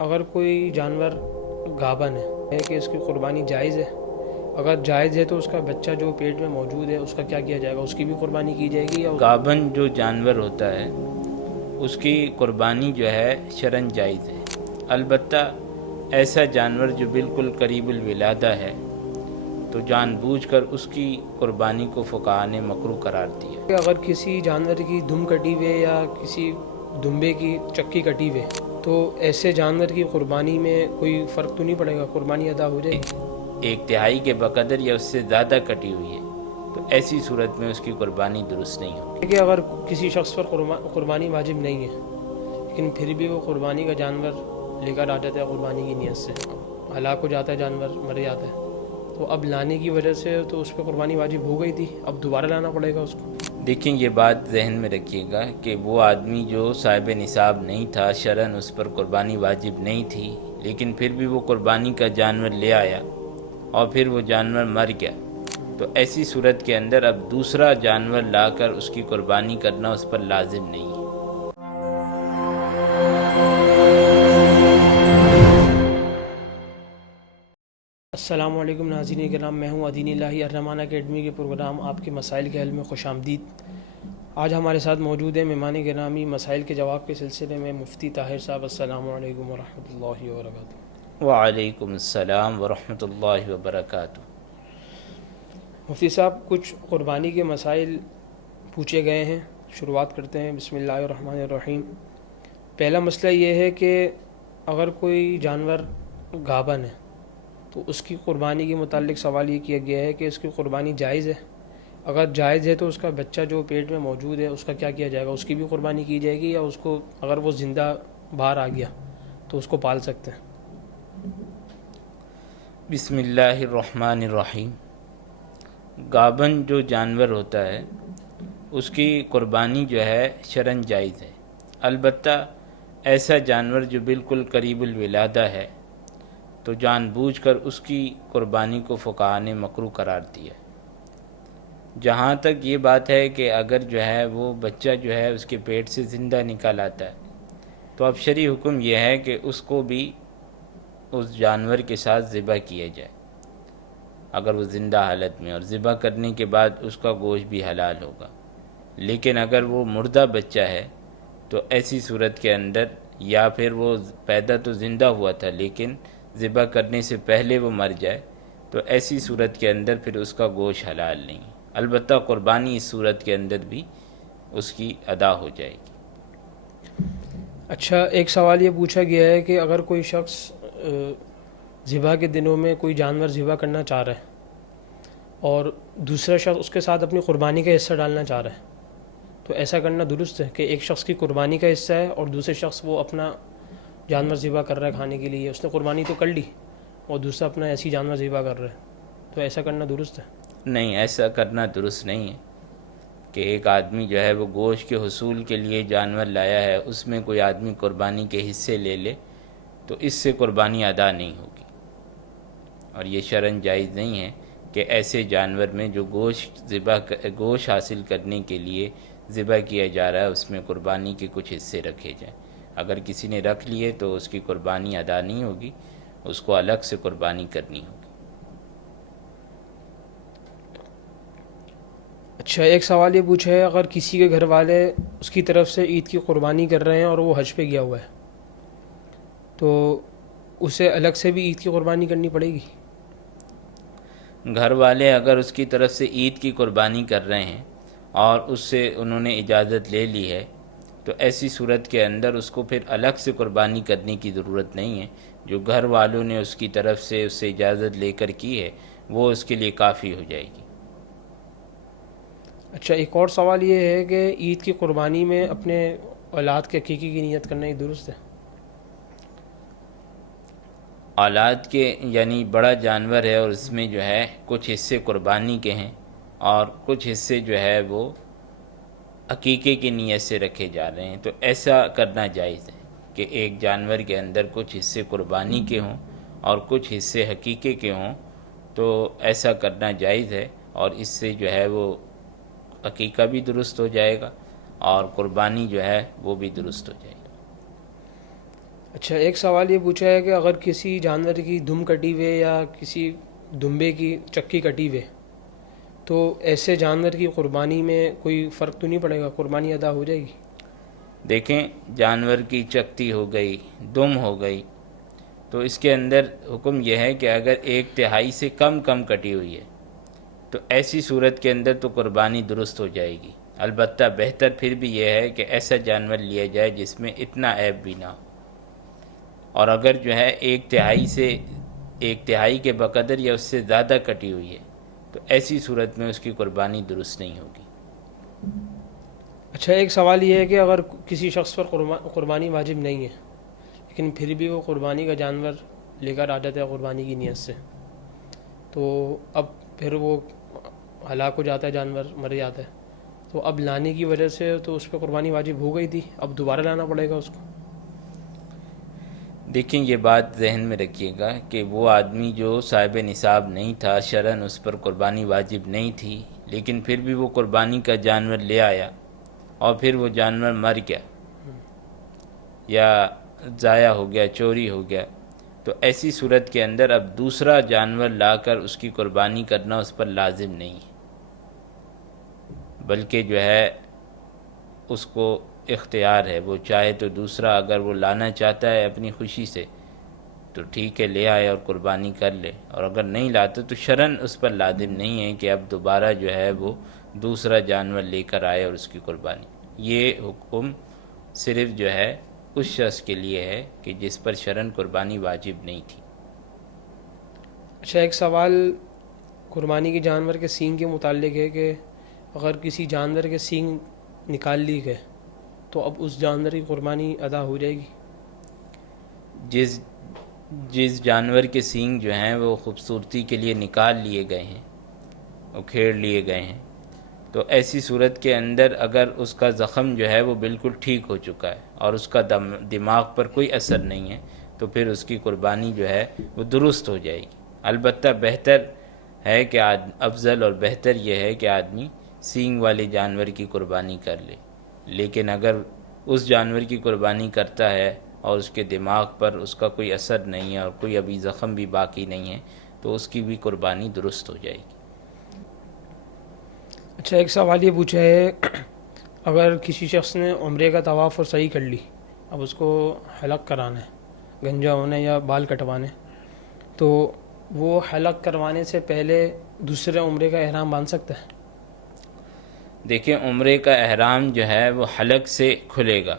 اگر کوئی جانور گابن ہے کہ اس کی قربانی جائز ہے؟ اگر جائز ہے تو اس کا بچہ جو پیٹ میں موجود ہے اس کا کیا کیا جائے گا؟ اس کی بھی قربانی کی جائے گی یا گابن جو جانور ہوتا ہے اس کی قربانی جو ہے شرعاً جائز ہے، البتہ ایسا جانور جو بالکل قریب الولادہ ہے تو جان بوجھ کر اس کی قربانی کو فقہاء نے مکروہ قرار دیا۔ کہ اگر کسی جانور کی دم کٹی ہوئے یا کسی دمبے کی چکی کٹی ہوئے تو ایسے جانور کی قربانی میں کوئی فرق تو نہیں پڑے گا؟ قربانی ادا ہو جائے گی؟ ایک تہائی کے بقدر یا اس سے زیادہ کٹی ہوئی ہے تو ایسی صورت میں اس کی قربانی درست نہیں ہوگی۔ کہ اگر کسی شخص پر قربانی واجب نہیں ہے لیکن پھر بھی وہ قربانی کا جانور لے کر آ جاتا ہے قربانی کی نیت سے، ہلاک ہو جاتا ہے، جانور مر جاتا ہے، تو اب لانے کی وجہ سے تو اس پہ قربانی واجب ہو گئی تھی، اب دوبارہ لانا پڑے گا اس کو؟ دیکھیں، یہ بات ذہن میں رکھیے گا کہ وہ آدمی جو صاحب نصاب نہیں تھا، شرعاً اس پر قربانی واجب نہیں تھی، لیکن پھر بھی وہ قربانی کا جانور لے آیا اور پھر وہ جانور مر گیا، تو ایسی صورت کے اندر اب دوسرا جانور لا کر اس کی قربانی کرنا اس پر لازم نہیں ہے۔ السلام علیکم ناظرین کرام، میں ہوں دین الہی الرحمن اکیڈمی کے پروگرام آپ کے مسائل کے حل میں خوش آمدید۔ آج ہمارے ساتھ موجود ہیں مہمان گرامی، مسائل کے جواب کے سلسلے میں مفتی طاہر صاحب۔ السلام علیکم ورحمۃ اللہ وبرکاتہ۔ وعلیکم السلام ورحمۃ اللہ وبرکاتہ۔ مفتی صاحب، کچھ قربانی کے مسائل پوچھے گئے ہیں، شروعات کرتے ہیں۔ بسم اللہ الرحمن الرحیم۔ پہلا مسئلہ یہ ہے کہ اگر کوئی جانور گابن ہے تو اس کی قربانی کے متعلق سوال یہ کیا گیا ہے کہ اس کی قربانی جائز ہے؟ اگر جائز ہے تو اس کا بچہ جو پیٹ میں موجود ہے اس کا کیا کیا جائے گا؟ اس کی بھی قربانی کی جائے گی یا اس کو اگر وہ زندہ باہر آ گیا تو اس کو پال سکتے ہیں؟ بسم اللہ الرحمن الرحیم۔ گابن جو جانور ہوتا ہے اس کی قربانی جو ہے شرعاً جائز ہے، البتہ ایسا جانور جو بالکل قریب الولادہ ہے تو جان بوجھ کر اس کی قربانی کو فقہاء نے مکروہ قرار دیا۔ جہاں تک یہ بات ہے کہ اگر جو ہے وہ بچہ جو ہے اس کے پیٹ سے زندہ نکل آتا ہے تو اب شرعی حکم یہ ہے کہ اس کو بھی اس جانور کے ساتھ ذبح کیا جائے اگر وہ زندہ حالت میں، اور ذبح کرنے کے بعد اس کا گوشت بھی حلال ہوگا۔ لیکن اگر وہ مردہ بچہ ہے تو ایسی صورت کے اندر، یا پھر وہ پیدا تو زندہ ہوا تھا لیکن ذبح کرنے سے پہلے وہ مر جائے، تو ایسی صورت کے اندر پھر اس کا گوشت حلال نہیں ہے، البتہ قربانی اس صورت کے اندر بھی اس کی ادا ہو جائے گی۔ اچھا، ایک سوال یہ پوچھا گیا ہے کہ اگر کوئی شخص ذبح کے دنوں میں کوئی جانور ذبح کرنا چاہ رہا ہے اور دوسرا شخص اس کے ساتھ اپنی قربانی کا حصہ ڈالنا چاہ رہا ہے تو ایسا کرنا درست ہے کہ ایک شخص کی قربانی کا حصہ ہے اور دوسرے شخص وہ اپنا جانور ذبح کر رہا ہے کھانے کے لیے؟ اس نے قربانی تو کر لی اور دوسرا اپنا ایسی جانور ذبح کر رہا ہے، تو ایسا کرنا درست ہے؟ نہیں، ایسا کرنا درست نہیں ہے کہ ایک آدمی جو ہے وہ گوشت کے حصول کے لیے جانور لایا ہے، اس میں کوئی آدمی قربانی کے حصے لے لے تو اس سے قربانی ادا نہیں ہوگی، اور یہ شرعاً جائز نہیں ہے کہ ایسے جانور میں جو گوشت حاصل کرنے کے لیے ذبح کیا جا رہا ہے اس میں قربانی کے کچھ حصے رکھے جائیں۔ اگر کسی نے رکھ لیے تو اس کی قربانی ادا نہیں ہوگی، اس کو الگ سے قربانی کرنی ہوگی۔ اچھا، ایک سوال یہ پوچھا ہے، اگر کسی کے گھر والے اس کی طرف سے عید کی قربانی کر رہے ہیں اور وہ حج پہ گیا ہوا ہے تو اسے الگ سے بھی عید کی قربانی کرنی پڑے گی؟ گھر والے اگر اس کی طرف سے عید کی قربانی کر رہے ہیں اور اس سے انہوں نے اجازت لے لی ہے تو ایسی صورت کے اندر اس کو پھر الگ سے قربانی کرنے کی ضرورت نہیں ہے، جو گھر والوں نے اس کی طرف سے اس سے اجازت لے کر کی ہے وہ اس کے لیے کافی ہو جائے گی۔ اچھا، ایک اور سوال یہ ہے کہ عید کی قربانی میں اپنے اولاد کے عقیقے کی نیت کرنا ہی درست ہے؟ اولاد کے یعنی بڑا جانور ہے اور اس میں جو ہے کچھ حصے قربانی کے ہیں اور کچھ حصے جو ہے وہ عقیقے کی نیت سے رکھے جا رہے ہیں، تو ایسا کرنا جائز ہے کہ ایک جانور کے اندر کچھ حصے قربانی کے ہوں اور کچھ حصے عقیقے کے ہوں، تو ایسا کرنا جائز ہے، اور اس سے جو ہے وہ عقیقہ بھی درست ہو جائے گا اور قربانی جو ہے وہ بھی درست ہو جائے گی۔ اچھا، ایک سوال یہ پوچھا ہے کہ اگر کسی جانور کی دم کٹی ہوئے یا کسی دمبے کی چکی کٹی ہوئے تو ایسے جانور کی قربانی میں کوئی فرق تو نہیں پڑے گا، قربانی ادا ہو جائے گی؟ دیکھیں، جانور کی چکتی ہو گئی، دم ہو گئی، تو اس کے اندر حکم یہ ہے کہ اگر 1/3 سے کم کٹی ہوئی ہے تو ایسی صورت کے اندر تو قربانی درست ہو جائے گی۔ البتہ بہتر پھر بھی یہ ہے کہ ایسا جانور لیا جائے جس میں اتنا عیب بھی نہ ہو، اور اگر جو ہے 1/3 کے بقدر یا اس سے زیادہ کٹی ہوئی ہے تو ایسی صورت میں اس کی قربانی درست نہیں ہوگی۔ اچھا، ایک سوال یہ ہے کہ اگر کسی شخص پر قربانی واجب نہیں ہے لیکن پھر بھی وہ قربانی کا جانور لے کر آ جاتا ہے قربانی کی نیت سے، تو اب پھر وہ ہلاک ہو جاتا ہے، جانور مر جاتا ہے، تو اب لانے کی وجہ سے تو اس پہ قربانی واجب ہو گئی تھی، اب دوبارہ لانا پڑے گا اس کو؟ دیکھیں، یہ بات ذہن میں رکھیے گا کہ وہ آدمی جو صاحب نصاب نہیں تھا، شرعاً اس پر قربانی واجب نہیں تھی، لیکن پھر بھی وہ قربانی کا جانور لے آیا اور پھر وہ جانور مر گیا یا ضائع ہو گیا، چوری ہو گیا، تو ایسی صورت کے اندر اب دوسرا جانور لا کر اس کی قربانی کرنا اس پر لازم نہیں ہے، بلکہ جو ہے اس کو اختیار ہے، وہ چاہے تو دوسرا اگر وہ لانا چاہتا ہے اپنی خوشی سے تو ٹھیک ہے، لے آئے اور قربانی کر لے، اور اگر نہیں لاتا تو شرعاً اس پر لازم نہیں ہے کہ اب دوبارہ جو ہے وہ دوسرا جانور لے کر آئے اور اس کی قربانی۔ یہ حکم صرف جو ہے اس شخص کے لیے ہے کہ جس پر شرعاً قربانی واجب نہیں تھی۔ اچھا، ایک سوال قربانی کے جانور کے سینگ کے متعلق ہے کہ اگر کسی جانور کے سینگ نکال لی گئے تو اب اس جانور کی قربانی ادا ہو جائے گی؟ جس جانور کے سینگ جو ہیں وہ خوبصورتی کے لیے نکال لیے گئے ہیں، اکھیڑ لیے گئے ہیں، تو ایسی صورت کے اندر اگر اس کا زخم جو ہے وہ بالکل ٹھیک ہو چکا ہے اور اس کا دماغ پر کوئی اثر نہیں ہے تو پھر اس کی قربانی جو ہے وہ درست ہو جائے گی۔ البتہ بہتر ہے کہ افضل اور بہتر یہ ہے کہ آدمی سینگ والے جانور کی قربانی کر لے، لیکن اگر اس جانور کی قربانی کرتا ہے اور اس کے دماغ پر اس کا کوئی اثر نہیں ہے اور کوئی ابھی زخم بھی باقی نہیں ہے تو اس کی بھی قربانی درست ہو جائے گی۔ اچھا، ایک سوال یہ پوچھا ہے اگر کسی شخص نے عمرے کا طواف اور صحیح کر لی، اب اس کو حلق کرانا ہے، گنجا ہونا یا بال کٹوانے، تو وہ حلق کروانے سے پہلے دوسرے عمرے کا احرام باندھ سکتا ہے؟ دیکھیں، عمرے کا احرام جو ہے وہ حلق سے کھلے گا،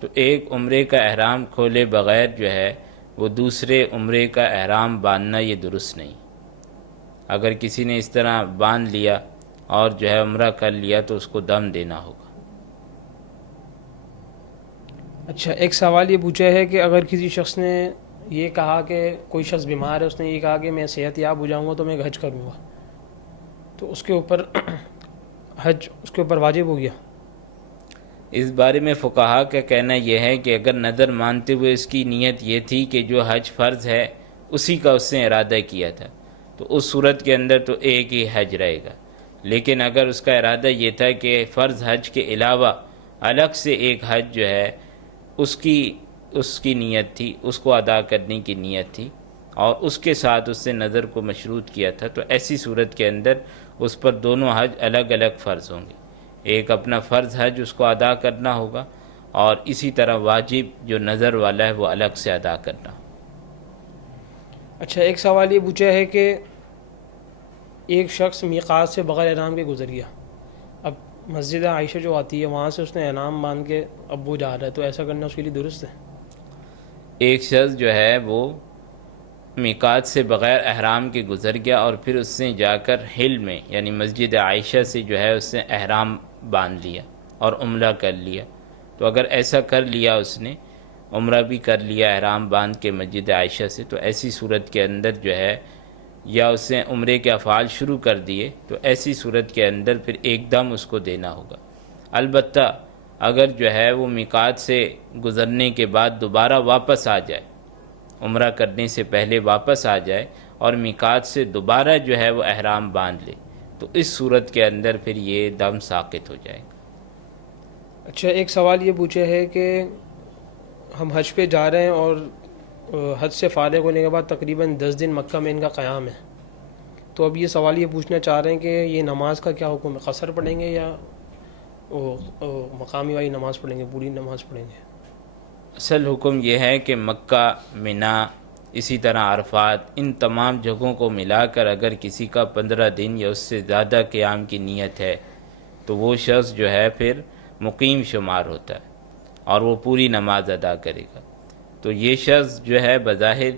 تو ایک عمرے کا احرام کھولے بغیر جو ہے وہ دوسرے عمرے کا احرام باندھنا یہ درست نہیں۔ اگر کسی نے اس طرح باندھ لیا اور جو ہے عمرہ کر لیا تو اس کو دم دینا ہوگا۔ اچھا، ایک سوال یہ پوچھا ہے کہ اگر کسی شخص نے یہ کہا کہ کوئی شخص بیمار ہے، اس نے یہ کہا کہ میں صحت یاب ہو جاؤں گا تو میں حج کروں گا، تو اس کے اوپر حج اس کے اوپر واجب ہو گیا؟ اس بارے میں فقہا کا کہنا یہ ہے کہ اگر نظر مانتے ہوئے اس کی نیت یہ تھی کہ جو حج فرض ہے اسی کا اس نے ارادہ کیا تھا تو اس صورت کے اندر تو ایک ہی حج رہے گا، لیکن اگر اس کا ارادہ یہ تھا کہ فرض حج کے علاوہ الگ سے ایک حج جو ہے اس کی نیت تھی، اس کو ادا کرنے کی نیت تھی اور اس کے ساتھ اس نے نظر کو مشروط کیا تھا، تو ایسی صورت کے اندر اس پر دونوں حج الگ الگ فرض ہوں گے۔ ایک اپنا فرض حج اس کو ادا کرنا ہوگا اور اسی طرح واجب جو نظر والا ہے وہ الگ سے ادا کرنا ہوگا۔ اچھا، ایک سوال یہ پوچھا ہے کہ ایک شخص میقات سے بغیر احرام کے گزر گیا، اب مسجد عائشہ جو آتی ہے وہاں سے اس نے احرام باندھ کے اب وہ جا رہا ہے، تو ایسا کرنا اس کے لیے درست ہے؟ ایک شخص جو ہے وہ میقات سے بغیر احرام کے گزر گیا اور پھر اس نے جا کر حل میں یعنی مسجد عائشہ سے جو ہے اس نے احرام باندھ لیا اور عمرہ کر لیا، تو اگر ایسا کر لیا اس نے عمرہ بھی کر لیا احرام باندھ کے مسجد عائشہ سے، تو ایسی صورت کے اندر جو ہے یا اس نے عمرے کے افعال شروع کر دیے تو ایسی صورت کے اندر پھر ایک دم اس کو دینا ہوگا۔ البتہ اگر جو ہے وہ میقات سے گزرنے کے بعد دوبارہ واپس آ جائے، عمرہ کرنے سے پہلے واپس آ جائے اور میقات سے دوبارہ جو ہے وہ احرام باندھ لے تو اس صورت کے اندر پھر یہ دم ساقط ہو جائے گا۔ اچھا، ایک سوال یہ پوچھا ہے کہ ہم حج پہ جا رہے ہیں اور حج سے فارغ ہونے کے بعد تقریباً 10 دن مکہ میں ان کا قیام ہے، تو اب یہ سوال یہ پوچھنا چاہ رہے ہیں کہ یہ نماز کا کیا حکم ہے، قصر پڑھیں گے یا مقامی والی نماز پڑھیں گے، پوری نماز پڑھیں گے؟ اصل حکم یہ ہے کہ مکہ، منا، اسی طرح عرفات، ان تمام جگہوں کو ملا کر اگر کسی کا 15 دن یا اس سے زیادہ قیام کی نیت ہے تو وہ شخص جو ہے پھر مقیم شمار ہوتا ہے اور وہ پوری نماز ادا کرے گا۔ تو یہ شخص جو ہے بظاہر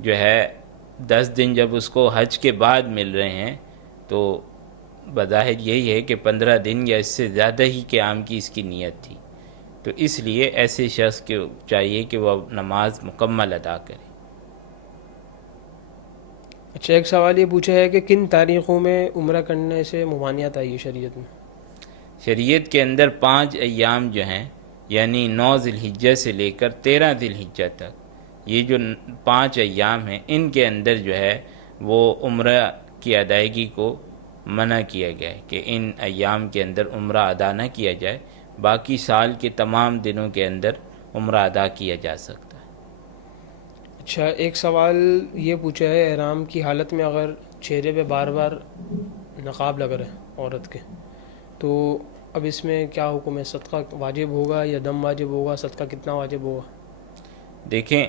جو ہے 10 دن جب اس کو حج کے بعد مل رہے ہیں تو بظاہر یہی ہے کہ 15 دن یا اس سے زیادہ ہی قیام کی اس کی نیت تھی، تو اس لیے ایسے شخص کو چاہیے کہ وہ نماز مکمل ادا کرے۔ اچھا، ایک سوال یہ پوچھا ہے کہ کن تاریخوں میں عمرہ کرنے سے ممانعت آئی ہے شریعت میں؟ شریعت کے اندر 5 ایام جو ہیں، یعنی 9 ذی الحجہ سے لے کر 13 ذی الحجہ تک، یہ جو 5 ایام ہیں ان کے اندر جو ہے وہ عمرہ کی ادائیگی کو منع کیا گیا ہے کہ ان ایام کے اندر عمرہ ادا نہ کیا جائے، باقی سال کے تمام دنوں کے اندر عمرہ ادا کیا جا سکتا ہے۔ اچھا، ایک سوال یہ پوچھا ہے، احرام کی حالت میں اگر چہرے پہ بار بار نقاب لگ رہا ہے عورت کے، تو اب اس میں کیا حکم ہے؟ صدقہ واجب ہوگا یا دم واجب ہوگا؟ صدقہ کتنا واجب ہوگا؟ دیکھیں،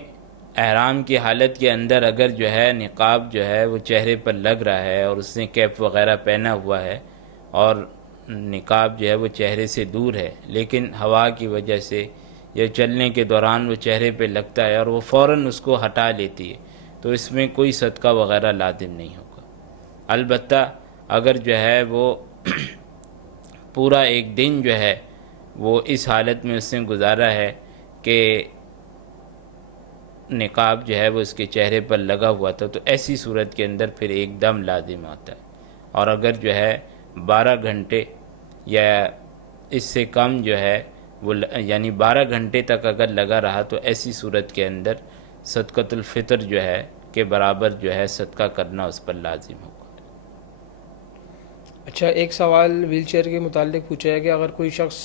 احرام کی حالت کے اندر اگر جو ہے نقاب جو ہے وہ چہرے پر لگ رہا ہے اور اس نے کیپ وغیرہ پہنا ہوا ہے اور نقاب جو ہے وہ چہرے سے دور ہے، لیکن ہوا کی وجہ سے یا چلنے کے دوران وہ چہرے پہ لگتا ہے اور وہ فوراً اس کو ہٹا لیتی ہے، تو اس میں کوئی صدقہ وغیرہ لازم نہیں ہوگا۔ البتہ اگر جو ہے وہ پورا ایک دن جو ہے وہ اس حالت میں اس نے گزارا ہے کہ نقاب جو ہے وہ اس کے چہرے پر لگا ہوا تھا، تو ایسی صورت کے اندر پھر ایک دم لازم ہوتا ہے۔ اور اگر جو ہے 12 گھنٹے یا اس سے کم جو ہے وہ یعنی 12 گھنٹے تک اگر لگا رہا تو ایسی صورت کے اندر صدقۃ الفطر جو ہے کے برابر جو ہے صدقہ کرنا اس پر لازم ہوگا۔ اچھا، ایک سوال ویل چیئر کے متعلق پوچھا ہے کہ اگر کوئی شخص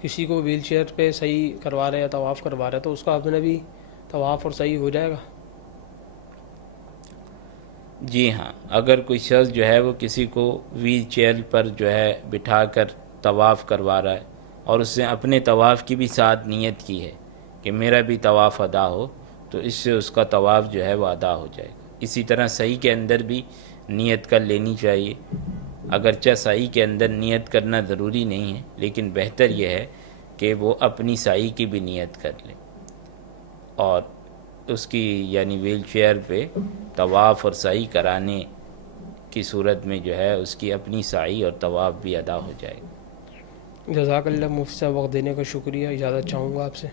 کسی کو ویل چیئر پہ صحیح کروا رہا ہے یا طواف کروا رہا ہے تو اس کا اپنا بھی طواف اور صحیح ہو جائے گا؟ جی ہاں، اگر کوئی شخص جو ہے وہ کسی کو ویل چیئر پر جو ہے بٹھا کر طواف کروا رہا ہے اور اس نے اپنے طواف کی بھی ساتھ نیت کی ہے کہ میرا بھی طواف ادا ہو، تو اس سے اس کا طواف جو ہے وہ ادا ہو جائے گا۔ اسی طرح صحیح کے اندر بھی نیت کر لینی چاہیے، اگرچہ صحیح کے اندر نیت کرنا ضروری نہیں ہے، لیکن بہتر یہ ہے کہ وہ اپنی صحیح کی بھی نیت کر لے اور اس کی یعنی ویل چیئر پہ طواف اور سعی کرانے کی صورت میں جو ہے اس کی اپنی سعی اور طواف بھی ادا ہو جائے گا۔ جزاک اللہ مفتی صاحب، وقت دینے کا شکریہ۔ اجازت چاہوں گا آپ سے۔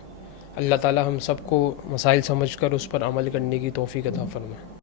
اللہ تعالی ہم سب کو مسائل سمجھ کر اس پر عمل کرنے کی توفیق عطا فرمائے۔